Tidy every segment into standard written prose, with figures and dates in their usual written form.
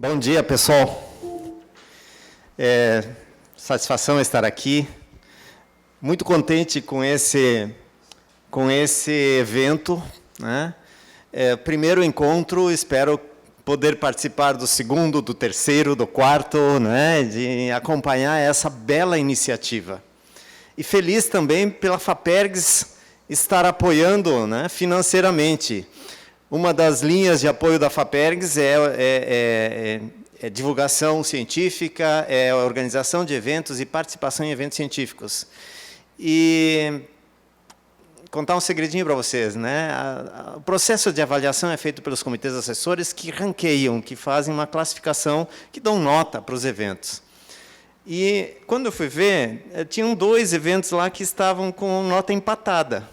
Bom dia, pessoal. Satisfação estar aqui. Muito contente com esse evento, né? Primeiro encontro, espero poder participar do segundo, do terceiro, do quarto, né? De acompanhar essa bela iniciativa. E feliz também pela FAPERGS estar apoiando, né, financeiramente. Uma das linhas de apoio da FAPERGS é divulgação científica, é organização de eventos e participação em eventos científicos. E contar um segredinho para vocês, né? O processo de avaliação é feito pelos comitês assessores que ranqueiam, que fazem uma classificação, que dão nota para os eventos. E quando eu fui ver, tinham 2 eventos lá que estavam com nota empatada,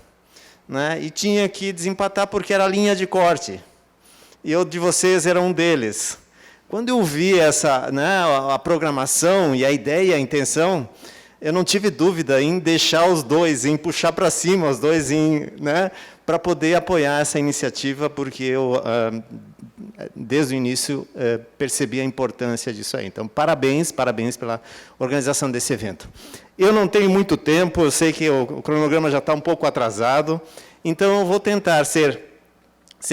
né? E tinha que desempatar porque era a linha de corte. E eu de vocês era um deles. Quando eu vi essa, né, a programação e a ideia, a intenção, eu não tive dúvida em deixar os 2, em puxar para cima os 2, né, para poder apoiar essa iniciativa, porque eu, desde o início, percebi a importância disso aí. Então, parabéns pela organização desse evento. Eu não tenho muito tempo, eu sei que o cronograma já está um pouco atrasado, então eu vou tentar ser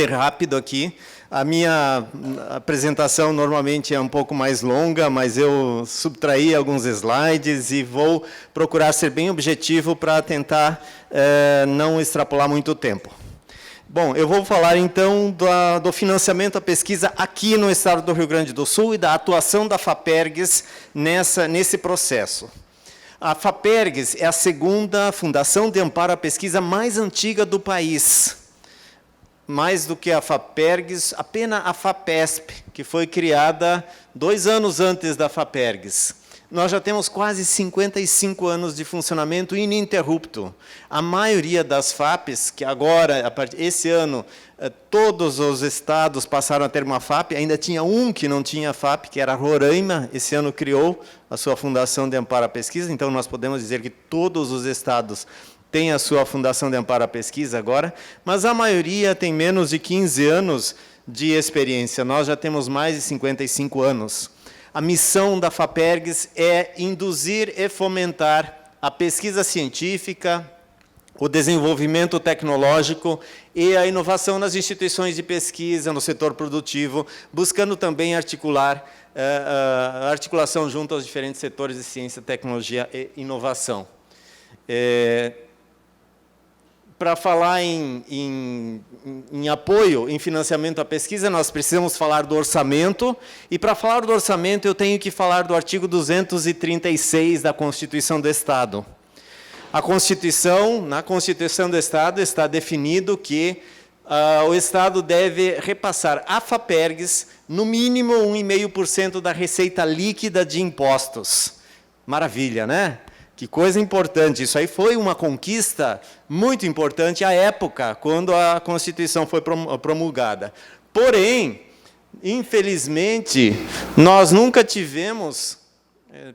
rápido aqui. A minha apresentação normalmente é um pouco mais longa, mas eu subtraí alguns slides e vou procurar ser bem objetivo para tentar não extrapolar muito tempo. Bom, eu vou falar então do financiamento à pesquisa aqui no estado do Rio Grande do Sul e da atuação da FAPERGS nesse processo. A FAPERGS é a segunda fundação de amparo à pesquisa mais antiga do país. Mais do que a FAPERGS, apenas a FAPESP, que foi criada 2 anos antes da FAPERGS. Nós já temos quase 55 anos de funcionamento ininterrupto. A maioria das FAPs, que agora, esse ano, todos os estados passaram a ter uma FAP, ainda tinha um que não tinha FAP, que era Roraima, esse ano criou a sua Fundação de Amparo à Pesquisa, então nós podemos dizer que todos os estados tem a sua Fundação de Amparo à Pesquisa agora, mas a maioria tem menos de 15 anos de experiência. Nós já temos mais de 55 anos. A missão da FAPERGS é induzir e fomentar a pesquisa científica, o desenvolvimento tecnológico e a inovação nas instituições de pesquisa, no setor produtivo, buscando também articular a articulação junto aos diferentes setores de ciência, tecnologia e inovação. Para falar em apoio, em financiamento à pesquisa, nós precisamos falar do orçamento, e para falar do orçamento eu tenho que falar do artigo 236 da Constituição do Estado. Na Constituição do Estado está definido que o Estado deve repassar à FAPERGS, no mínimo 1,5% da receita líquida de impostos. Maravilha, né? Que coisa importante, isso aí foi uma conquista muito importante à época, quando a Constituição foi promulgada. Porém, infelizmente, nós nunca tivemos,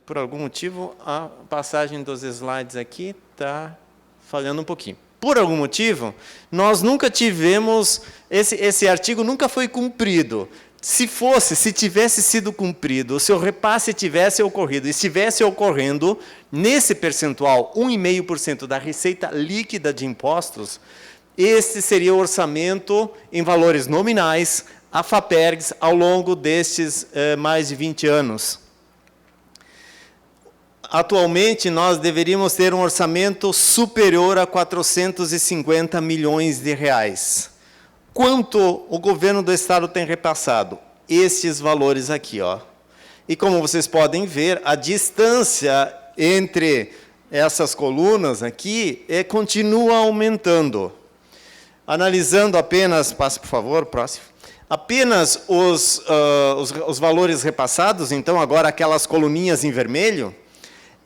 por algum motivo, a passagem dos slides aqui está falhando um pouquinho. Por algum motivo, nós nunca tivemos, esse artigo nunca foi cumprido. Se tivesse sido cumprido, se o repasse tivesse ocorrido, e estivesse ocorrendo, nesse percentual, 1,5% da receita líquida de impostos, esse seria o orçamento em valores nominais, a FAPERGS, ao longo destes mais de 20 anos. Atualmente, nós deveríamos ter um orçamento superior a 450 milhões de reais. Quanto o governo do Estado tem repassado? Estes valores aqui, ó. E como vocês podem ver, a distância entre essas colunas aqui continua aumentando. Analisando apenas, passe por favor, próximo. Apenas os valores repassados, então agora aquelas coluninhas em vermelho,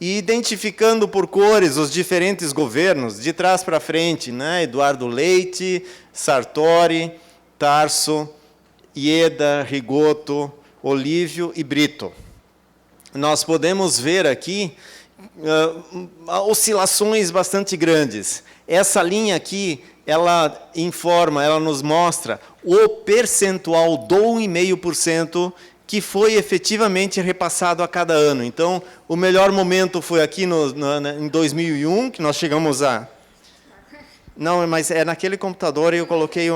e identificando por cores os diferentes governos, de trás para frente, né? Eduardo Leite, Sartori, Tarso, Ieda, Rigoto, Olívio e Brito. Nós podemos ver aqui oscilações bastante grandes. Essa linha aqui, ela informa, ela nos mostra o percentual do 1,5% que foi efetivamente repassado a cada ano. Então, o melhor momento foi aqui em 2001, que nós chegamos a... Não, mas é naquele computador e eu coloquei...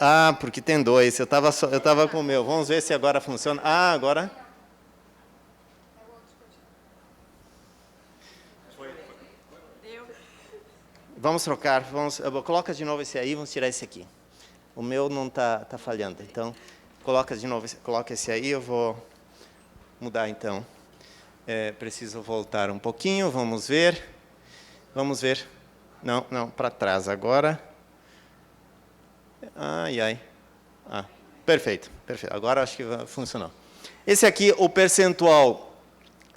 Ah, porque tem dois. Eu estava com o meu. Vamos ver se agora funciona. Ah, agora... Vamos trocar. Coloca de novo esse aí, vamos tirar esse aqui. O meu não tá falhando. Então, coloca de novo, coloca esse aí, eu vou mudar então. Preciso voltar um pouquinho, vamos ver. Vamos ver. Não, para trás agora. Ai. Perfeito. Agora acho que funcionou. Esse aqui, o percentual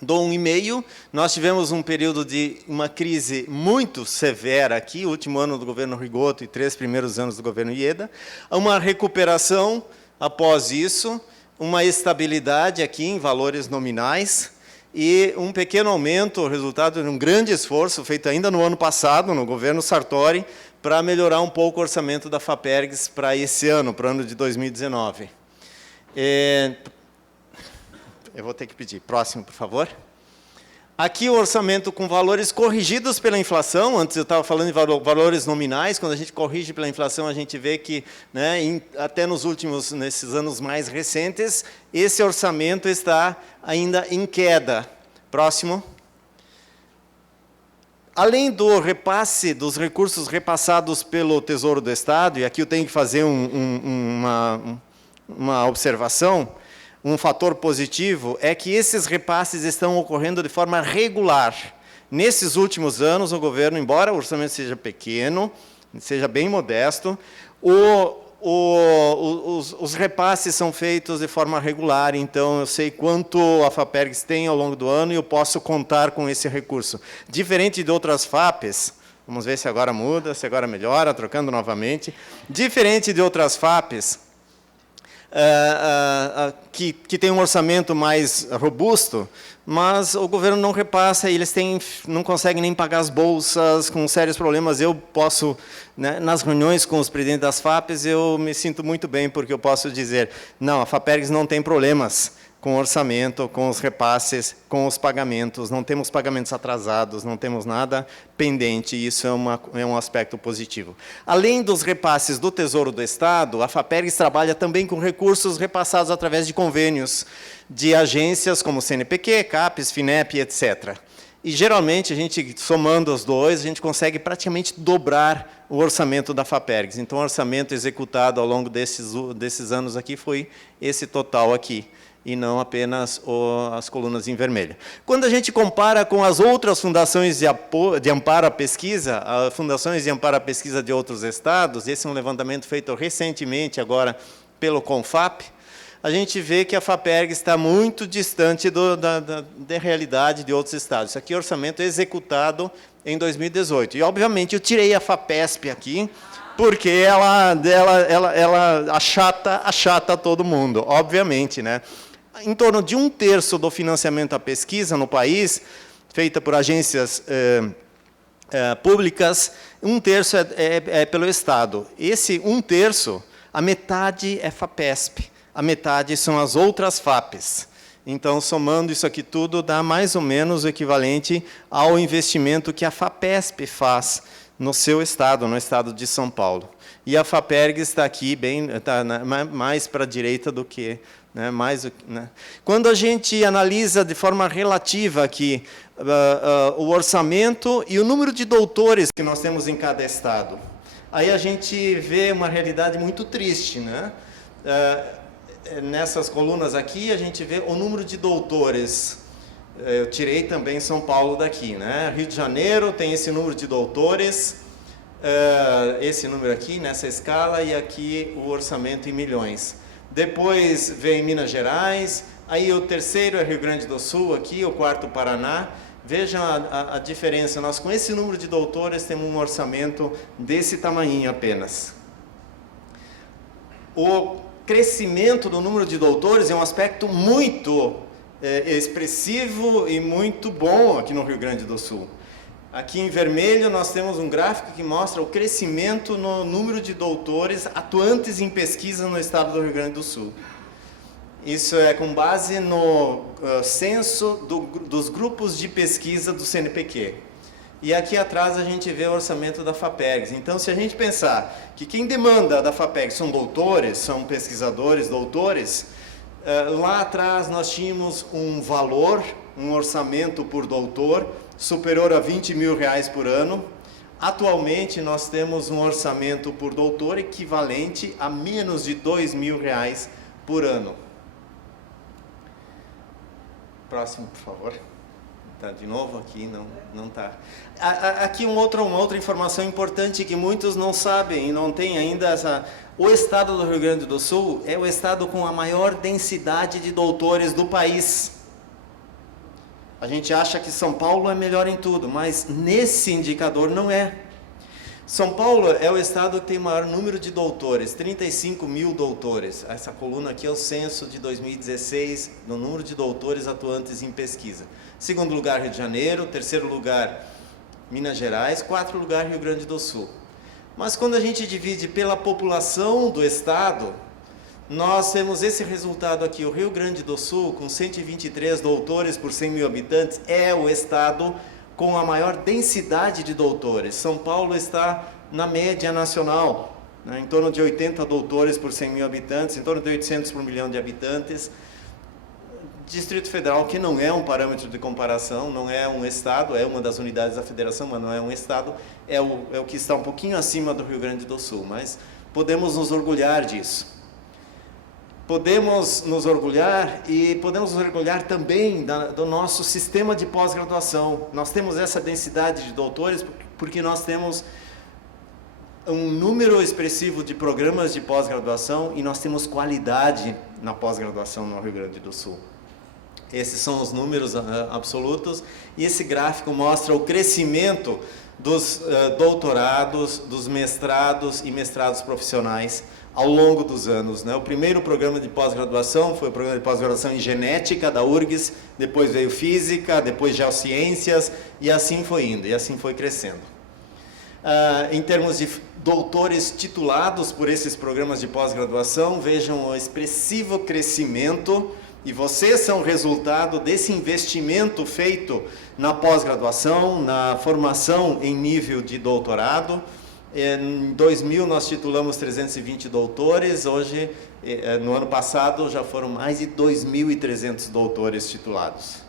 do 1,5%. Nós tivemos um período de uma crise muito severa aqui, o último ano do governo Rigoto e 3 primeiros anos do governo Ieda. Uma recuperação após isso, uma estabilidade aqui em valores nominais e um pequeno aumento, resultado de um grande esforço feito ainda no ano passado, no governo Sartori, para melhorar um pouco o orçamento da FAPERGS para esse ano, para o ano de 2019. Eu vou ter que pedir. Próximo, por favor. Aqui o orçamento com valores corrigidos pela inflação. Antes eu estava falando de valores nominais. Quando a gente corrige pela inflação, a gente vê que, né, até nesses anos mais recentes, esse orçamento está ainda em queda. Próximo. Além do repasse dos recursos repassados pelo Tesouro do Estado, e aqui eu tenho que fazer uma observação, um fator positivo é que esses repasses estão ocorrendo de forma regular. Nesses últimos anos, o governo, embora o orçamento seja pequeno, seja bem modesto, os repasses são feitos de forma regular, então eu sei quanto a FAPERGS tem ao longo do ano e eu posso contar com esse recurso. Diferente de outras FAPES, vamos ver se agora muda, se agora melhora, trocando novamente. Diferente de outras FAPES, que tem um orçamento mais robusto, mas o governo não repassa e eles não conseguem nem pagar as bolsas, com sérios problemas. Eu posso, né, nas reuniões com os presidentes das FAPES, eu me sinto muito bem, porque eu posso dizer, não, a FAPERGS não tem problemas com o orçamento, com os repasses, com os pagamentos, não temos pagamentos atrasados, não temos nada pendente, e isso é um aspecto positivo. Além dos repasses do Tesouro do Estado, a FAPERGS trabalha também com recursos repassados através de convênios de agências como CNPq, CAPES, FINEP, etc. E, geralmente, a gente, somando os dois, a gente consegue praticamente dobrar o orçamento da FAPERGS. Então, o orçamento executado ao longo desses anos aqui foi esse total aqui, e não apenas as colunas em vermelho. Quando a gente compara com as outras fundações de amparo à pesquisa, as fundações de amparo à pesquisa de outros estados, esse é um levantamento feito recentemente agora pelo CONFAP, a gente vê que a FAPERGS está muito distante da realidade de outros estados. Isso aqui é orçamento executado em 2018. E, obviamente, eu tirei a FAPESP aqui, porque ela achata todo mundo, obviamente, né? Em torno de 1/3 do financiamento à pesquisa no país, feita por agências públicas, 1/3 é pelo Estado. Esse 1/3, a metade é FAPESP, a metade são as outras FAPES. Então, somando isso aqui tudo, dá mais ou menos o equivalente ao investimento que a FAPESP faz no seu estado, no estado de São Paulo. E a FAPERGS está aqui, mais para a direita do que... Né? Quando a gente analisa de forma relativa aqui o orçamento e o número de doutores que nós temos em cada estado, aí a gente vê uma realidade muito triste, né? Nessas colunas aqui, a gente vê o número de doutores. Eu tirei também São Paulo daqui, né? Rio de Janeiro tem esse número de doutores, esse número aqui, nessa escala, e aqui o orçamento em milhões. Depois vem Minas Gerais, aí o terceiro é Rio Grande do Sul, aqui, o quarto Paraná. Vejam a diferença, nós com esse número de doutores temos um orçamento desse tamanhinho apenas. O crescimento do número de doutores é um aspecto muito expressivo e muito bom aqui no Rio Grande do Sul. Aqui em vermelho nós temos um gráfico que mostra o crescimento no número de doutores atuantes em pesquisa no estado do Rio Grande do Sul. Isso é com base no censo dos grupos de pesquisa do CNPq. E aqui atrás a gente vê o orçamento da FAPERGS. Então, se a gente pensar que quem demanda da FAPERGS são doutores, são pesquisadores, doutores, lá atrás nós tínhamos um valor, um orçamento por doutor superior a R$20.000 por ano. Atualmente nós temos um orçamento por doutor equivalente a menos de R$2.000 por ano. Próximo, por favor. Tá de novo aqui, não tá. Aqui uma outra informação importante que muitos não sabem e não têm ainda essa. O estado do Rio Grande do Sul é o estado com a maior densidade de doutores do país. A gente acha que São Paulo é melhor em tudo, mas nesse indicador não é. São Paulo é o estado que tem o maior número de doutores, 35.000 doutores. Essa coluna aqui é o censo de 2016, no número de doutores atuantes em pesquisa. Segundo lugar, Rio de Janeiro. Terceiro lugar, Minas Gerais. Quarto lugar, Rio Grande do Sul. Mas quando a gente divide pela população do estado, nós temos esse resultado aqui. O Rio Grande do Sul, com 123 doutores por 100.000 habitantes, é o estado com a maior densidade de doutores. São Paulo está na média nacional, né, em torno de 80 doutores por 100.000 habitantes, em torno de 800 por 1 milhão de habitantes. Distrito Federal, que não é um parâmetro de comparação, não é um estado, é uma das unidades da federação, mas não é um estado, é o que está um pouquinho acima do Rio Grande do Sul, mas podemos nos orgulhar disso. Podemos nos orgulhar e podemos nos orgulhar também do nosso sistema de pós-graduação. Nós temos essa densidade de doutores porque nós temos um número expressivo de programas de pós-graduação e nós temos qualidade na pós-graduação no Rio Grande do Sul. Esses são os números absolutos e esse gráfico mostra o crescimento dos doutorados, dos mestrados e mestrados profissionais ao longo dos anos, né? O primeiro programa de pós-graduação foi o programa de pós-graduação em genética da URGS, depois veio física, depois geociências, e assim foi indo, e assim foi crescendo. Em termos de doutores titulados por esses programas de pós-graduação, vejam o expressivo crescimento, e vocês são resultado desse investimento feito na pós-graduação, na formação em nível de doutorado. Em 2000 nós titulamos 320 doutores, hoje, no ano passado, já foram mais de 2.300 doutores titulados.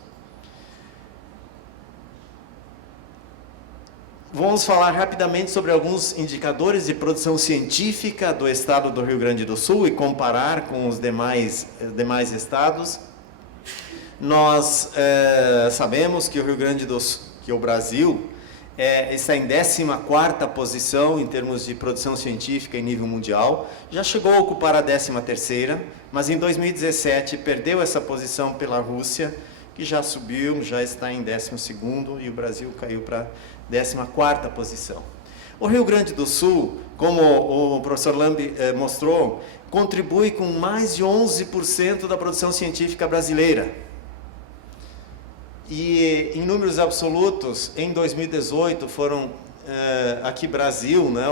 Vamos falar rapidamente sobre alguns indicadores de produção científica do estado do Rio Grande do Sul e comparar com os demais estados. Nós sabemos que o Rio Grande do Sul, que o Brasil, está em 14ª posição em termos de produção científica em nível mundial, já chegou a ocupar a 13ª, mas em 2017 perdeu essa posição pela Rússia, que já subiu, já está em 12º, e o Brasil caiu para 14ª posição. O Rio Grande do Sul, como o professor Lambi mostrou, contribui com mais de 11% da produção científica brasileira. E em números absolutos, em 2018 foram, aqui Brasil, né,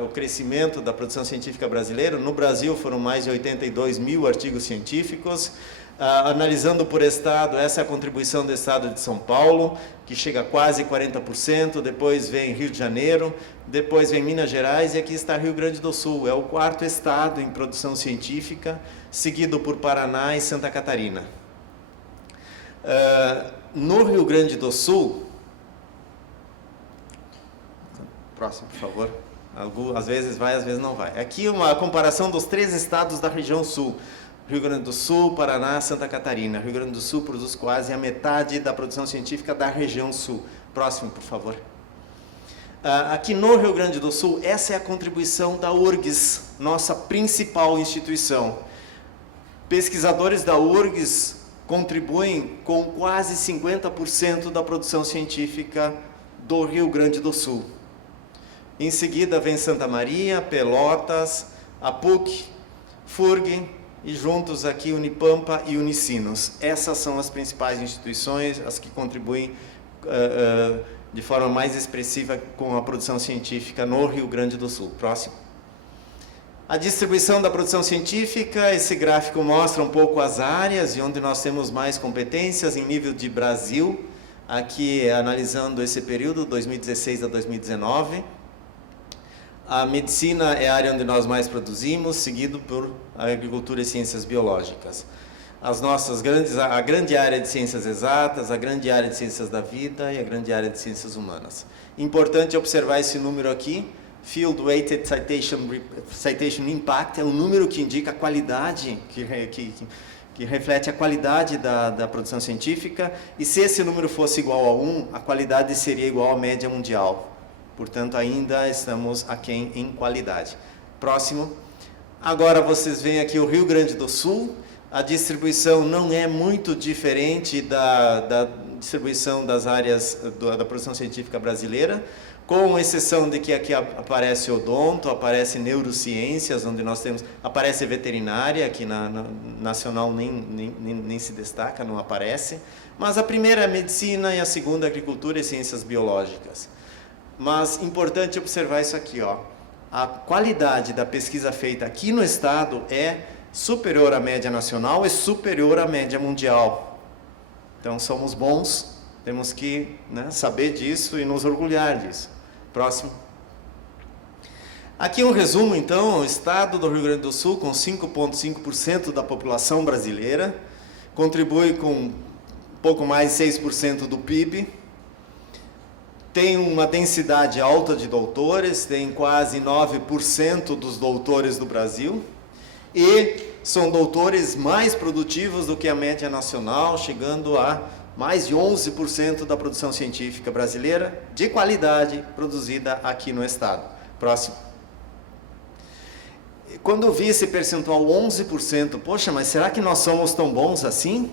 o crescimento da produção científica brasileira, no Brasil foram mais de 82.000 artigos científicos. Analisando por estado, essa é a contribuição do estado de São Paulo, que chega a quase 40%, depois vem Rio de Janeiro, depois vem Minas Gerais e aqui está Rio Grande do Sul, é o 4º estado em produção científica, seguido por Paraná e Santa Catarina. No Rio Grande do Sul, próximo, por favor, às vezes vai, às vezes não vai. Aqui uma comparação dos 3 estados da região sul, Rio Grande do Sul, Paraná, Santa Catarina. Rio Grande do Sul produz quase a metade da produção científica da região sul. Próximo, por favor. Aqui no Rio Grande do Sul, essa é a contribuição da URGS, nossa principal instituição. Pesquisadores da URGS contribuem com quase 50% da produção científica do Rio Grande do Sul. Em seguida vem Santa Maria, Pelotas, a PUC, FURG e juntos aqui Unipampa e Unicinos. Essas são as principais instituições, as que contribuem de forma mais expressiva com a produção científica no Rio Grande do Sul. Próximo. A distribuição da produção científica, esse gráfico mostra um pouco as áreas e onde nós temos mais competências em nível de Brasil, aqui analisando esse período, 2016 a 2019. A medicina é a área onde nós mais produzimos, seguido por a agricultura e ciências biológicas. A grande área de ciências exatas, a grande área de ciências da vida e a grande área de ciências humanas. Importante observar esse número aqui, Field Weighted Citation Impact, é um número que indica a qualidade, que reflete a qualidade da produção científica, e se esse número fosse igual a 1, a qualidade seria igual à média mundial. Portanto, ainda estamos aquém em qualidade. Próximo. Agora vocês veem aqui o Rio Grande do Sul. A distribuição não é muito diferente da distribuição das áreas da produção científica brasileira, com exceção de que aqui aparece odonto, aparece neurociências, onde nós temos, aparece veterinária, aqui na nacional nem se destaca, não aparece, mas a primeira é a medicina e a segunda é a agricultura e ciências biológicas. Mas importante observar isso aqui, ó. A qualidade da pesquisa feita aqui no estado é superior à média nacional e superior à média mundial. Então somos bons, temos que saber disso e nos orgulhar disso. Próximo. Aqui um resumo, então, o estado do Rio Grande do Sul, com 5,5% da população brasileira, contribui com um pouco mais de 6% do PIB, tem uma densidade alta de doutores, tem quase 9% dos doutores do Brasil, e são doutores mais produtivos do que a média nacional, chegando a mais de 11% da produção científica brasileira de qualidade produzida aqui no estado. Próximo. Quando eu vi esse percentual 11%, poxa, mas será que nós somos tão bons assim?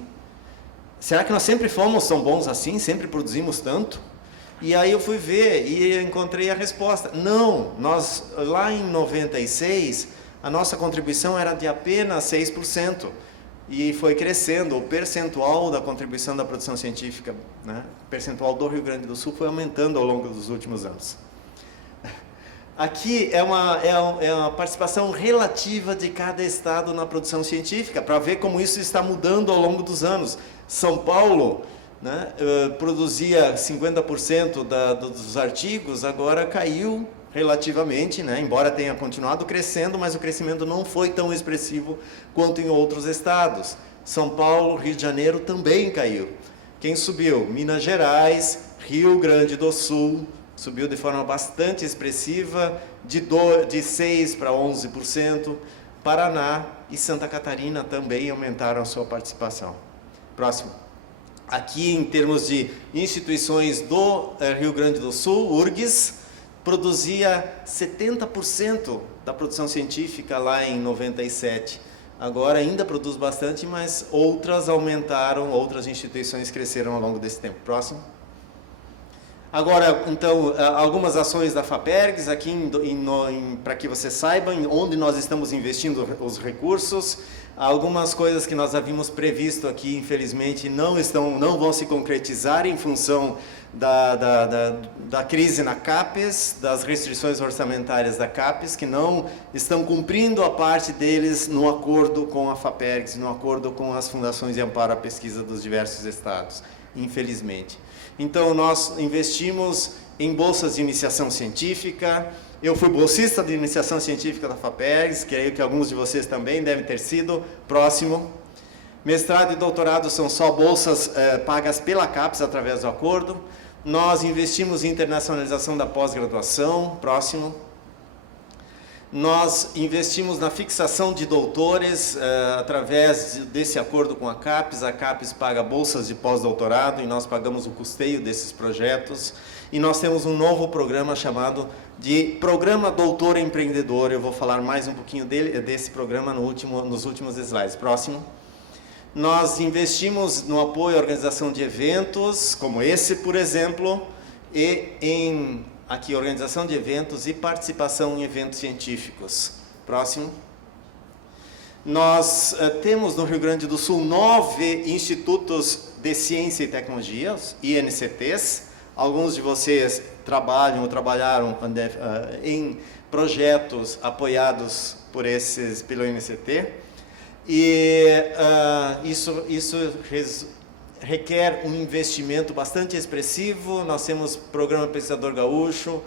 Será que nós sempre fomos tão bons assim? Sempre produzimos tanto? E aí eu fui ver e encontrei a resposta. Não, nós lá em 96, a nossa contribuição era de apenas 6%. E foi crescendo, o percentual da contribuição da produção científica, o percentual do Rio Grande do Sul foi aumentando ao longo dos últimos anos. Aqui é uma participação relativa de cada estado na produção científica, para ver como isso está mudando ao longo dos anos. São Paulo produzia 50% dos artigos, agora caiu relativamente, embora tenha continuado crescendo, mas o crescimento não foi tão expressivo quanto em outros estados. São Paulo, Rio de Janeiro também caiu. Quem subiu? Minas Gerais, Rio Grande do Sul, subiu de forma bastante expressiva, de 6% para 11%. Paraná e Santa Catarina também aumentaram a sua participação. Próximo. Aqui, em termos de instituições do Rio Grande do Sul, URGS, produzia 70% da produção científica lá em 97. Agora ainda produz bastante, mas outras aumentaram, outras instituições cresceram ao longo desse tempo. Próximo. Agora, então, algumas ações da FAPERGS, aqui para que vocês saibam onde nós estamos investindo os recursos. Algumas coisas que nós havíamos previsto aqui, infelizmente, não vão se concretizar em função da crise na CAPES, das restrições orçamentárias da CAPES, que não estão cumprindo a parte deles no acordo com a FAPERGS, no acordo com as fundações de amparo à pesquisa dos diversos estados, infelizmente. Então, nós investimos em bolsas de iniciação científica. Eu fui bolsista de iniciação científica da FAPERGS, creio que alguns de vocês também devem ter sido. Próximo. Mestrado e doutorado são só bolsas pagas pela CAPES através do acordo. Nós investimos em internacionalização da pós-graduação. Próximo. Nós investimos na fixação de doutores através desse acordo com a CAPES. A CAPES paga bolsas de pós-doutorado e nós pagamos o custeio desses projetos. E nós temos um novo programa chamado de Programa Doutor Empreendedor. Eu vou falar mais um pouquinho desse programa nos últimos slides. Próximo. Nós investimos no apoio à organização de eventos, como esse, por exemplo, e em organização de eventos e participação em eventos científicos. Próximo. Nós temos no Rio Grande do Sul 9 institutos de ciência e tecnologia, INCTs, Alguns de vocês trabalham ou trabalharam em projetos apoiados pelo INCT, e isso requer um investimento bastante expressivo. Nós temos Programa Pesquisador Gaúcho,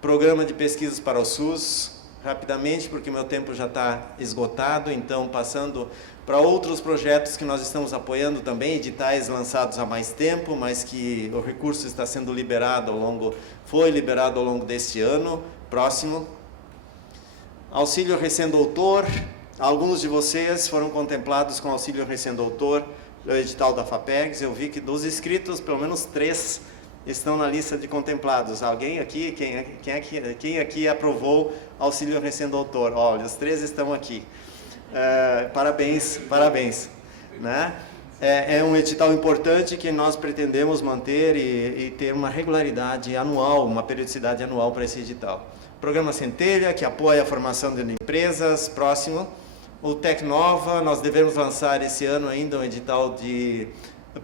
Programa de Pesquisas para o SUS, rapidamente, porque meu tempo já está esgotado, então passando para outros projetos que nós estamos apoiando também, editais lançados há mais tempo, mas que o recurso está sendo liberado foi liberado ao longo deste ano. Próximo. Auxílio recém-doutor. Alguns de vocês foram contemplados com auxílio recém-doutor no edital da FAPEGS. Eu vi que dos inscritos, pelo menos 3 estão na lista de contemplados. Alguém aqui? Quem aqui aprovou auxílio recém-doutor? Olha, os 3 estão aqui. Parabéns, parabéns. Né? É um edital importante que nós pretendemos manter e ter uma regularidade anual, uma periodicidade anual para esse edital. Programa Centelha, que apoia a formação de empresas. Próximo. O Tecnova, nós devemos lançar esse ano ainda um edital de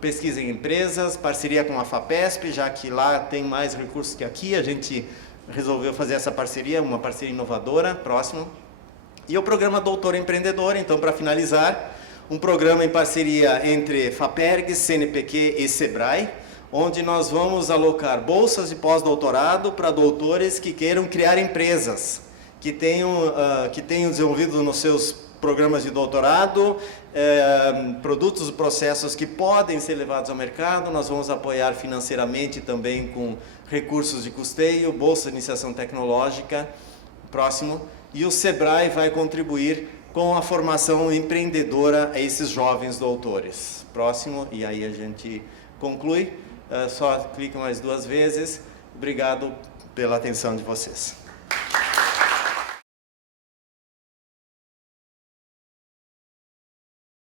pesquisa em empresas, parceria com a FAPESP, já que lá tem mais recursos que aqui, a gente resolveu fazer essa parceria, uma parceria inovadora. Próximo. E o programa Doutor Empreendedor, então, para finalizar, um programa em parceria entre FAPERGS, CNPq e SEBRAE, onde nós vamos alocar bolsas de pós-doutorado para doutores que queiram criar empresas, que tenham desenvolvido nos seus programas de doutorado, produtos e processos que podem ser levados ao mercado. Nós vamos apoiar financeiramente também com recursos de custeio, bolsa de iniciação tecnológica. Próximo. E o SEBRAE vai contribuir com a formação empreendedora a esses jovens doutores. Próximo. E aí a gente conclui. Só clica mais 2 vezes. Obrigado pela atenção de vocês.